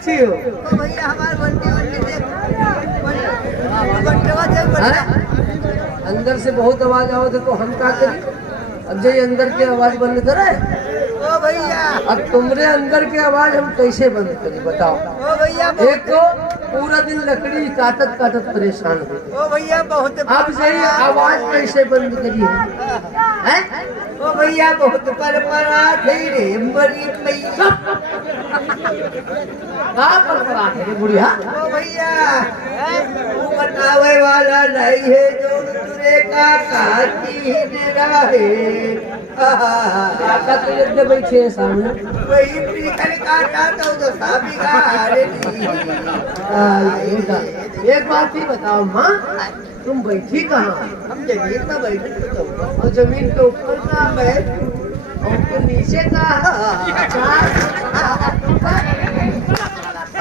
अच्छी हो। भैया हमारे बंटी अंदर से बहुत आवाज आओ तो हम क्या करें? अब जो ये अंदर की आवाज बंद करे, ओ भैया अब तुमरे अंदर की आवाज हम कैसे बंद करें बताओ? ओ भैया एक तो पूरा दिन लकड़ी काटत काटत परेशान हो, ओ भैया बहुत अब से ही आवाज कैसे बंद करिए? हैं? ओ भैया बहुत परपरा थे रे मरी भैया। कहाँ पर पड़ा है रे बुढ़िया? ओ भैया तू बतावे वाला नहीं है जो तुरे का काटी रहे। काका तो यज्ञ बैठे है सामने। वही पीकर काटा तो साबी गारे एक बात ही बताओ माँ, तुम बैठी कहाँ? हम जमीन में बैठे तो और जमीन के ऊपर का है और ऊपर नीचे का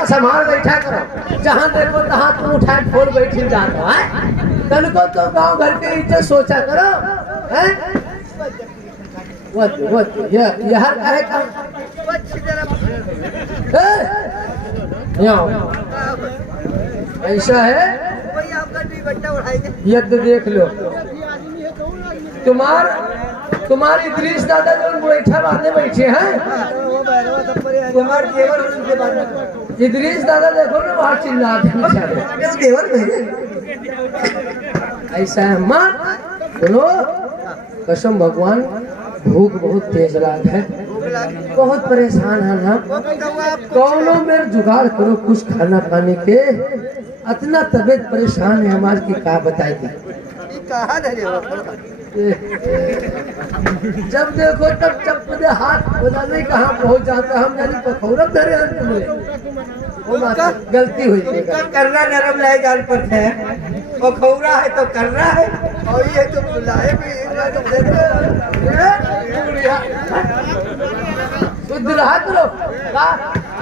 संभाल बैठा करो, जहाँ देखो तहाँ तुम उठाए फोड़ बैठी जाते हो। कल को तो गांव घर के इज्जत सोचा करो। हैं? यह है का ऐसा है। भैया आपका टिकट उठाएंगे यज्ञ देख लो, तुम्हारी दृश्य दादा जो बैठा बांधे बैठे हैं, तुम्हारे देवर उनके बाद में इदरीस दादा देखो ना बाहर चिल्ला रहे देवर में ऐसा है माँ। सुनो, कसम भगवान भूख बहुत तेज लाग है, बहुत परेशान है ना। कौनो मेरे जुगाड़ करो कुछ खाना पाने के, इतना तबीयत परेशान है हमारे की क्या बताएगी। जब देखो तब चप्पल हाथ बजाने कहाँ पहुँच जाता, हम जानी पखौरत धरे गलती हुई। करना नरम लाए जाल पर है, वो खौरा है तो करना है, और ये तो बुलाए भी शुद्ध रहा करो।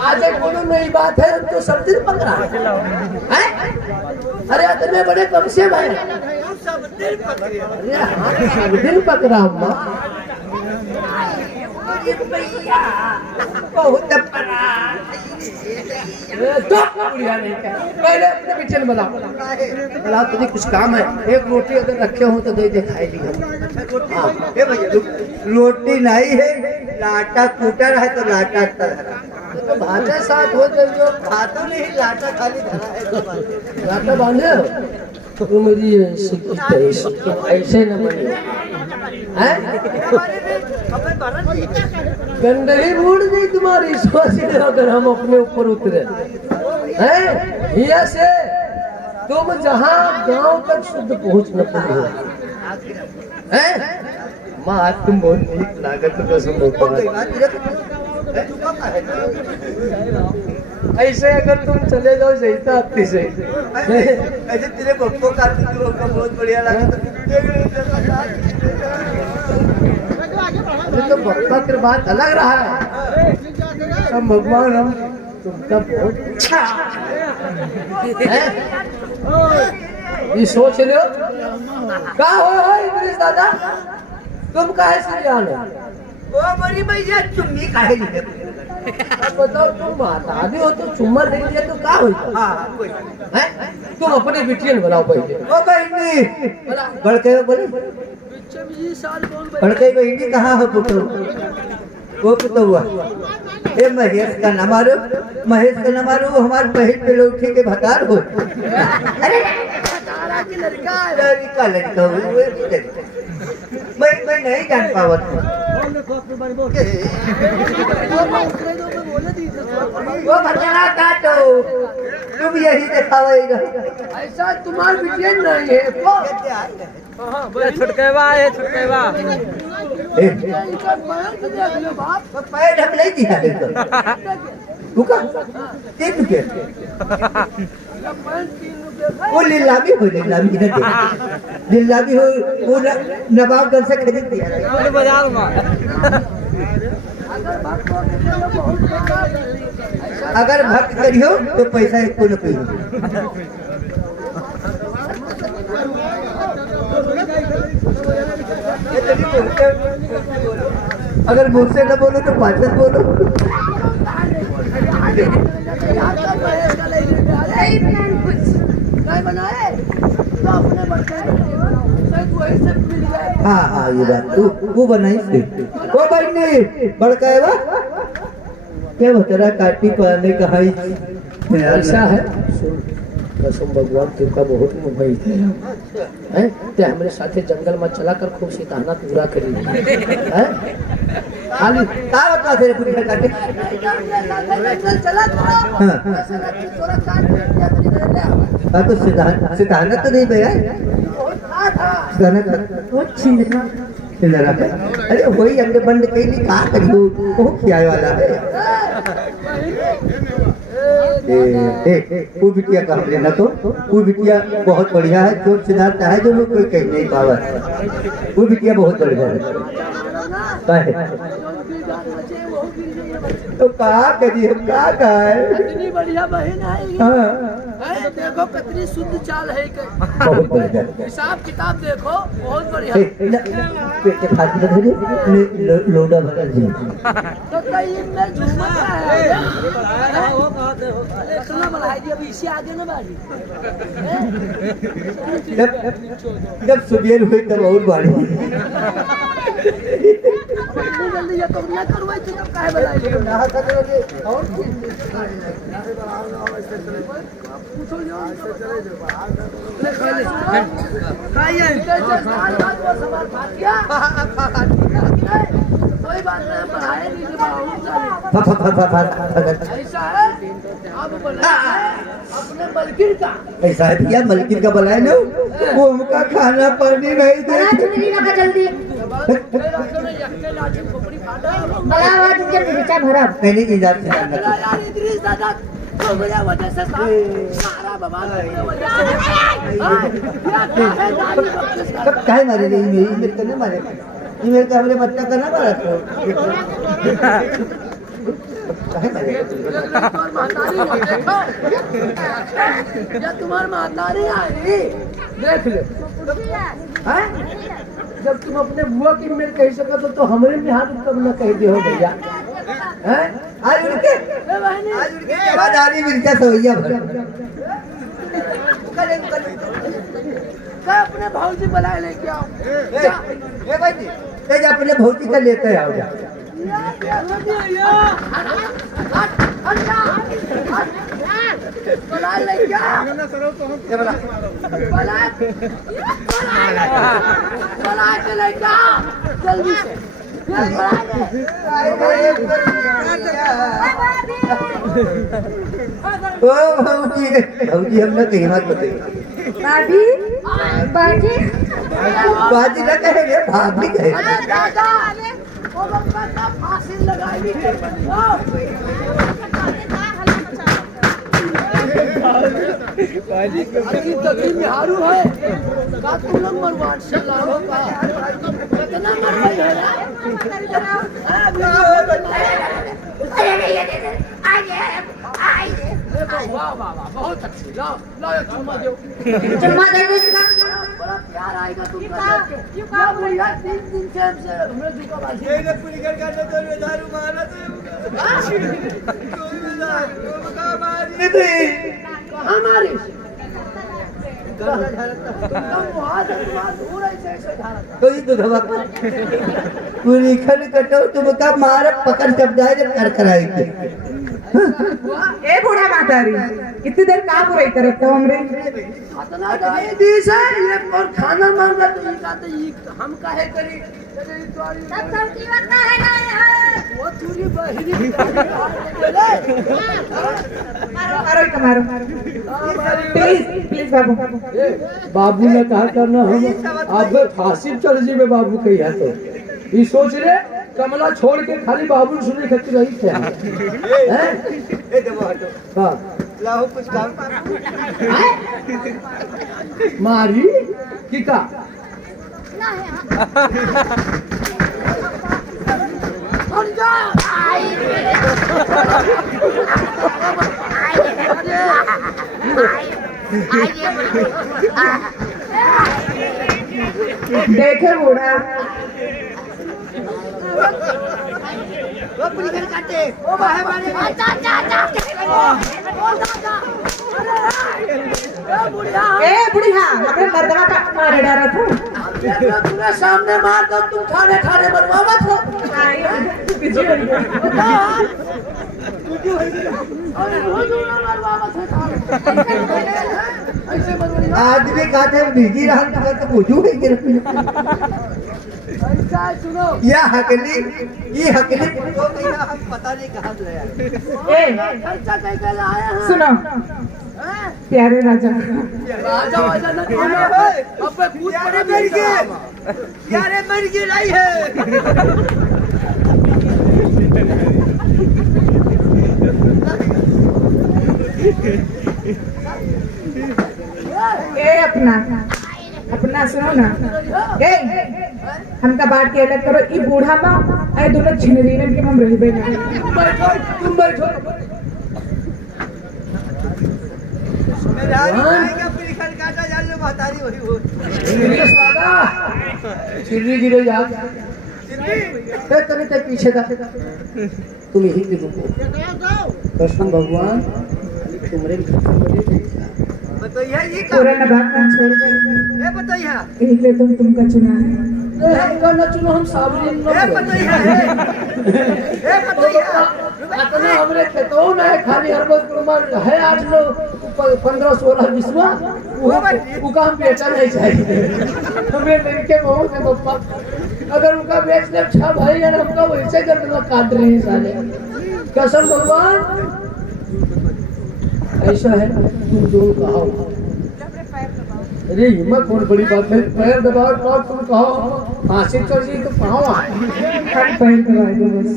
आज एक बोलो नई बात है तो सब दिन पकड़ा है। अरे इतने बड़े कब से भाई सब दिन पकड़े। अरे हाँ सब दिन पकड़ा अम्मा। बहुत पहले अपने किचन बुलाओ तुझे कुछ काम है। एक रोटी अगर रखे हो तो दे दे खाई ली। रोटी नहीं है, लाटा कूटर है तो लाटा तो भाते साथ हो तो जो खातो नहीं, लाटा खाली धरा है। लाटा बांधे तो मेरी ऐसे न बने हैं। गंदगी बूढ़ गई तुम्हारी सोच, अगर हम अपने ऊपर उतरे हैं हिया से तुम जहाँ गांव तक शुद्ध पहुँच न पाए हैं। माँ तुम बहुत ठीक लागत ऐसे अगर तुम चले जाओ जैसा आती से ऐसे तेरे बप्पो का बहुत बढ़िया लगा। तो बप्पा की बात अलग रहा है। हम भगवान हम तुमका बहुत अच्छा है। ये सोच लो क्या हो इदरीस दादा, तुम काहे से जान हो? ओ बड़ी भैया चुम्मी काहे लिए? बताओ तुम माता भी हो तो चुम्मा दे दिया तो क्या होगा? हैं? तुम अपनी बिटियन बनाओ पहले। ओ बहनी बड़के बोले बड़के बहनी कहाँ हो पुतो? वो पुतो हुआ ए महेश का नमारो, महेश का नमारो हमारे बहन पे लौटी के भतार हो। अरे लड़का मैं नहीं जान पावत। वो भटना काटो तुम यही दिखावेगा। ऐसा तुम्हारी बिटियन नहीं है छुटकेवा है छुटकेवा। पैर ढक नहीं दिया तीन रुपये वो लीलामी हो, लीलामी लीलामी हो, वो नवाबगंज से खरीद दिया बाजार में। अगर भक्त करियो तो पैसा एक को न कोई। अगर मुझसे न बोलो तो पाचन बोलो। नहीं बनाए कुछ नहीं बनाए तो अपने बच्चे शायद वही सब मिल जाए। हाँ हाँ ये बात तू बनाई थी वो बहनी बड़का है वाह क्या बता काटी पाने का है ऐसा है कसम भगवान तुमका बहुत मुंबई है ते हमारे साथे जंगल में चला कर खूब सिताना पूरा करी है खाली का बता तेरे पूरी काटे चला हाँ तो सिताना तो नहीं भैया सिताना बहुत छिंदरा है अरे वही अंडे बंद कहीं नहीं कहा करियो वो खियाए वाला है वो बिटिया का लेना तो वो बिटिया बहुत बढ़िया है जो सिद्धार्थ है जो कोई कह नहीं पावा वो बिटिया बहुत बढ़िया है तो कहा करिए क्या है इतनी बढ़िया बहन है हाँ देखो कितनी शुद्ध चाल है बहुत बढ़िया हिसाब किताब देखो बहुत बढ़िया पेट के खाते धरे लोडा भरा जी तो कहीं में झूमर है इतना बढ़ाई दी अभी इससे आगे ना बढ़ी जब सुबेर हुई तब और बढ़ी जल्दी ये तो ना करवाई थी तब काहे बढ़ाई दी और पूछो जो खाइए सवाल फातिया कोई बात नहीं बढ़ाए नहीं ऐसा है अब बनाए अपने मलकिन का ऐसा है भैया मलकिन का बुलाए ना वो हमका खाना पानी नहीं दे जल्दी भरा मैंने इंतजार से यार इद्रिस दादा तो मेरा वजह से सारा बवाल काहे मारे नहीं मेरी करने मारे ईमेल का हमने बच्चा करना पड़ा तो काहे मारे तुम्हारी महतारी आई देख ले हैं जब तुम अपने बुआ की मेल कह सको तो हमरे में हाथ कब न कह दियो भैया हैं आज उड़ के बाद आनी मिर्चा सवैया भर मैं अपने भौजी बुलाए लेके आओ ए भाई जी तेज अपने भौजी का लेते आओ जा बुलाए लेके आओ बुलाए के लेके आओ जल्दी से ओ भौजी हम लोग कहीं मत बताइए भाभी बाजी बाजी ना कहे रे भाभी कहे दादा वो बप्पा का फांसी लगाई हारू है का तुम लोग मरवाड़ से लाओ का कितना मरवाई है देखो वाह वाह वाह बहुत अच्छी लाओ लाओ एक चुम्मा दो चुम्मा दे दो इसका बड़ा प्यार आएगा तुमका क्या बढ़िया 3 दिन से हमसे हमने झुका बाजी ये पूरी घर का तो दारू मारा तो कहाँ मारी कोई दुधवा पूरी खन कटो तुम का मार पकड़ जब जाए जब कर कराई के ए बूढ़ा मातारी इतनी देर का बुराई करत हो हमरे इतना दे दी से ये और खाना मांगा तो ये कहते ये हम काहे करी सब सबकी बता है ना वो पूरी बहिरी मारो मारो प्लीज प्लीज बाबू बाबू ने कहा करना हम अब फांसी चढ़ जी में बाबू कही है तो ये सोच रहे कमला छोड़ के खाली बाबू सुनने खातिर रही थे हैं हाँ लाओ कुछ काम मारी की का हट जा देखे बूढ़ा वो पुलिस काटे वो बाहर मारे ए बुढ़िया अपने मर्दवा का मारे डरा था तूने सामने मार दो तुम ठाणे ठाणे बनवा मत हो आदमी कहते हैं बिजी रहा तो बुझू है कि सुनो ये हकली तो महीना हम पता नहीं कहाँ से आए ए खर्चा कैसे लाया है सुनो प्यारे राजा राजा वाजा न अबे कूद पड़े मर गए यारे मर गए लाई है ए अपना सुनो ना ए हमका बात के अलग करो ई बूढ़ा माँ अरे दोनों छिनरीनन के हम रहबे ना तुम बैठो चिर्री गिरे याद तने ते पीछे था तुम यही के रुको कृष्ण भगवान तुम्हारे बताइए पूरा नबात का छोड़ कर ये बताइए इसलिए तुमका चुना है हमका न चुनो हम सावलीन न ये बताइए अतना हमरे खेतो न है खाली हरबत कुमार है 8 9 15 16 20वां वो काम बेचा नहीं चाहिए हमें लड़के बहुत है पप्पा अगर उनका बेच ले 6 भाई है हमका वैसे करके काट रहे हैं साले कसम भगवान ऐसा है तुम जो कहो अरे हिम्मत बहुत बड़ी बात है पैर दबाओ और तुम कहो फांसी चढ़ जी तो पाओ पैर दबा दो बस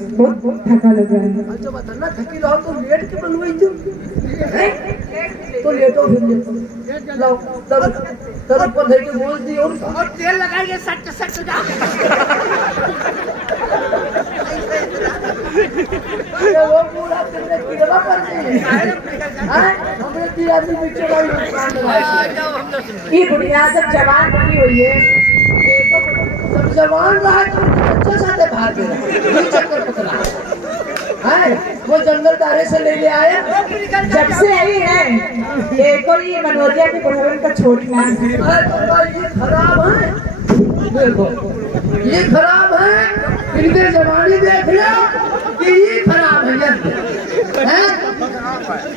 बहुत थका लग रहा है अच्छा बता ना थकी रहो तो लेट के बनवाई तुम तो लेटो फिर लेटो लाओ तब ऊपर धर के बोल दियो और तेल लगाएंगे सट सट जा ये वो पूरा तेरे किरवा पर नहीं है हमने दिया आदमी पीछे वाली काम लगाया ये बुढ़िया जब जवान बनी हुई है सब जवान रहा तो बच्चा साथे भाग गया ये चक्कर पकड़ा है वो जंगल दारे से ले आया जब से आई है ये कोई मनोजिया के बुढ़वन का छोड़ना ये खराब है देखो ये खराब है इनके जवानी देख लो कि ये खराब है हैं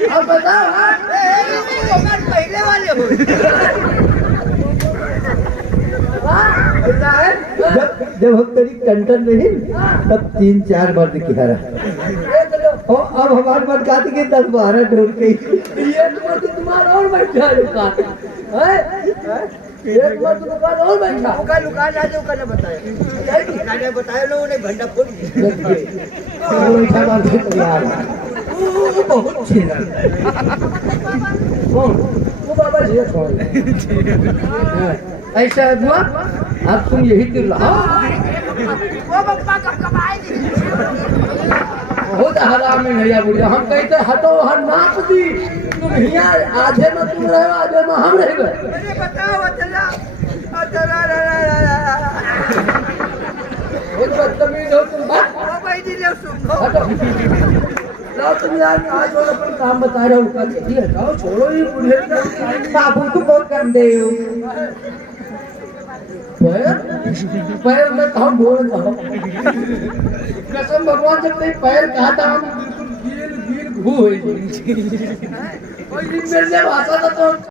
अब बताओ पहले वाले हो जब हम तेरी टंटन नहीं तब 3-4 बार दिखा रहा और अब हमारे मन कहते कि 10-12 ढूंढ के ये तुम्हारा और बैठा है एक बार तो दुकान और बैठा उनका दुकान आज उनका बताया ना बताया लोगों ने घंटा फोड़ दिया वो बैठा बात है यार वो बहुत छीना कौन वो बाबा जी छोड़ ऐसा है बुआ अब तुम यही कर रहा वो बप्पा कब आएगी बहुत हरामी भैया बुढ़िया हम कहते हटो हर नाच दी तुम यहाँ आधे में तुम रहे आधे में हम रह गए बताओ बहुत बदतमीज हो तुम हटो लाओ तुम यार आज और अपन काम बता रहा हूँ जल्दी हटाओ छोड़ो ये बुढ़े बाबू को बहुत गंदे हो पैर में हम बोल कहो कसम भगवान जब तेरे पैर कहा था हम बिल्कुल गील गील घू हुई और इन मेरे से भाषा था तो